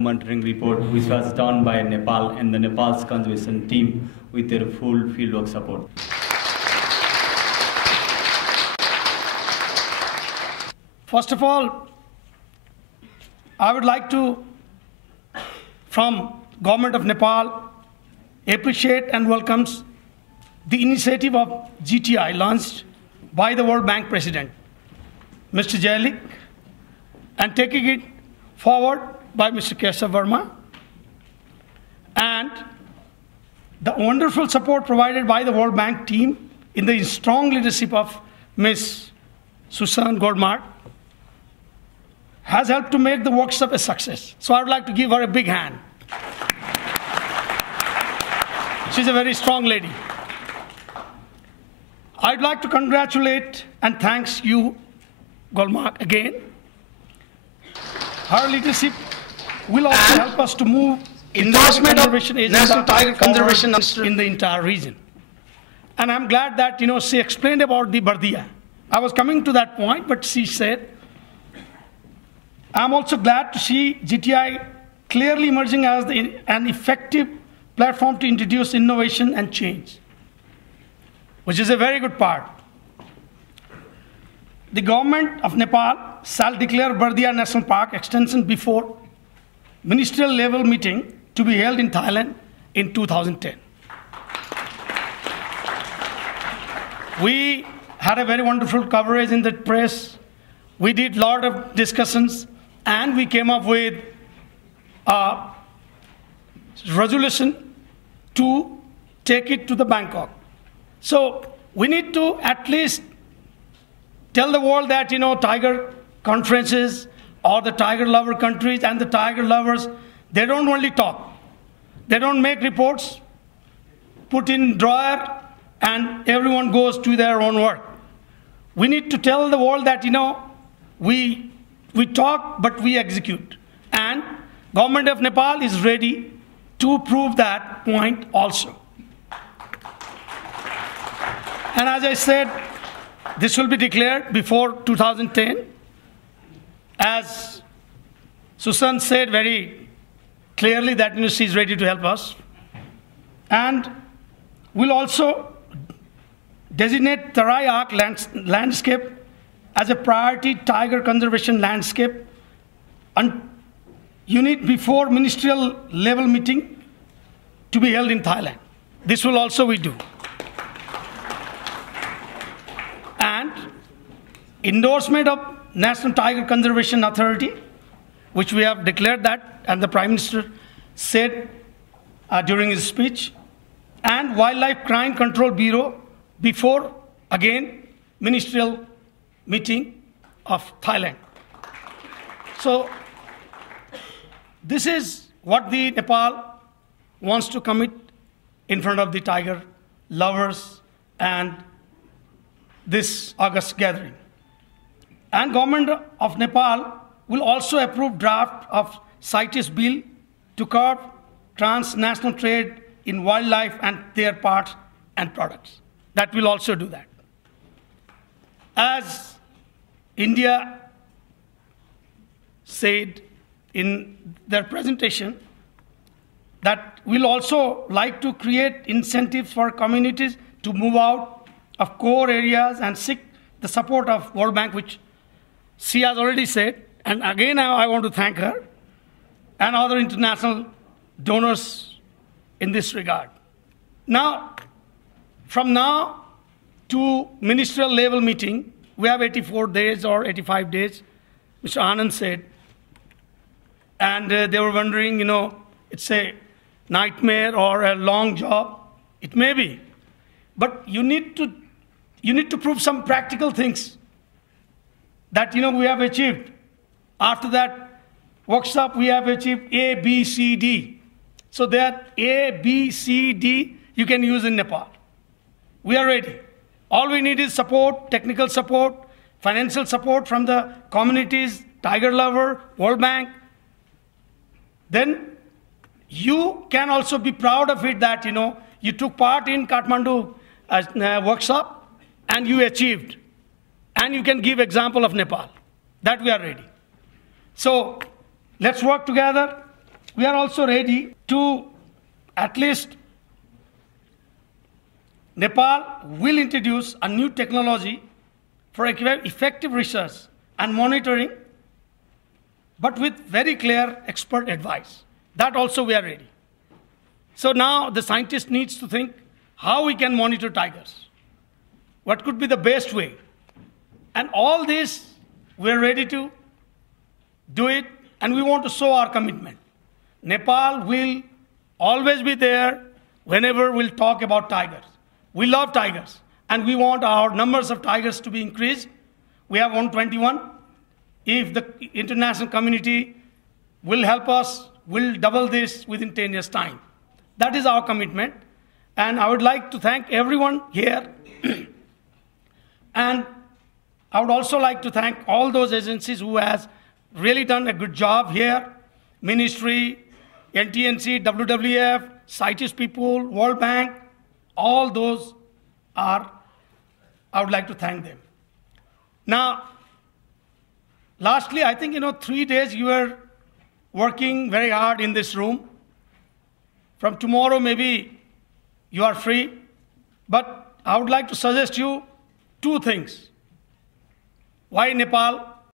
monitoring report which was done by Nepal and the Nepal's conservation team with their full fieldwork support. First of all, I would like to, from Government of Nepal, appreciate and welcomes the initiative of GTI launched by the World Bank President, Mr. Jayalik, and taking it forward by Mr. Keshav Verma, and the wonderful support provided by the World Bank team in the strong leadership of Ms. Susan Goldmark has helped to make the workshop a success. So I would like to give her a big hand. She's a very strong lady. I'd like to congratulate and thank you, Goldmark, again. Her leadership will also help us to move endorsement of National Tiger Conservation in the entire region. And I'm glad that she explained about the Bardia. I was coming to that point, but she said, I'm also glad to see GTI clearly emerging as an effective platform to introduce innovation and change, which is a very good part. The government of Nepal shall declare Bardia National Park extension before ministerial level meeting to be held in Thailand in 2010. We had a very wonderful coverage in the press. We did a lot of discussions, and we came up with a resolution to take it to the Bangkok. So we need to at least tell the world that, tiger conferences or the tiger lover countries and the tiger lovers, they don't only talk. They don't make reports, put in drawer, and everyone goes to their own work. We need to tell the world that, we talk, but we execute. And Government of Nepal is ready to prove that point also. And as I said, this will be declared before 2010. As Susan said very clearly that she is ready to help us. And we'll also designate Tarai Arc landscape as a priority tiger conservation landscape unit before ministerial level meeting to be held in Thailand. This will also we do. And endorsement of National Tiger Conservation Authority, which we have declared that, and the Prime Minister said during his speech, and Wildlife Crime Control Bureau before, again, ministerial meeting of Thailand. So this is what the Nepal wants to commit in front of the tiger lovers and this August gathering. And Government of Nepal will also approve draft of CITES bill to curb transnational trade in wildlife and their parts and products. That will also do that. As India said in their presentation, that we'll also like to create incentives for communities to move out of core areas and seek the support of World Bank, which she has already said. And again, I want to thank her and other international donors in this regard. Now, from now to ministerial level meeting, we have 84 days or 85 days, Mr. Anand said. And they were wondering, it's a nightmare or a long job. It may be. But you need to prove some practical things that, we have achieved. After that workshop, we have achieved A, B, C, D. So that A, B, C, D, you can use in Nepal. We are ready. All we need is support, technical support, financial support from the communities, Tiger Lover, World Bank. Then you can also be proud of it that, you took part in Kathmandu workshop and you achieved. And you can give example of Nepal. That we are ready. So let's work together we are also ready to at least Nepal will introduce a new technology for effective research and monitoring, but with very clear expert advice. That also we are ready. So now the scientist needs to think how we can monitor tigers. What could be the best way? And all this, we're ready to do it, and we want to show our commitment. Nepal will always be there whenever we'll talk about tigers. We love tigers, and we want our numbers of tigers to be increased. We have 121. If the international community will help us, we'll double this within 10 years' time. That is our commitment. And I would like to thank everyone here. And I would also like to thank all those agencies who has really done a good job here. Ministry, NTNC, WWF, CITES people, World Bank, all those I would like to thank them. Now, lastly, I think, 3 days you are working very hard in this room. From tomorrow, maybe you are free. But I would like to suggest you 2 things. Why Nepal?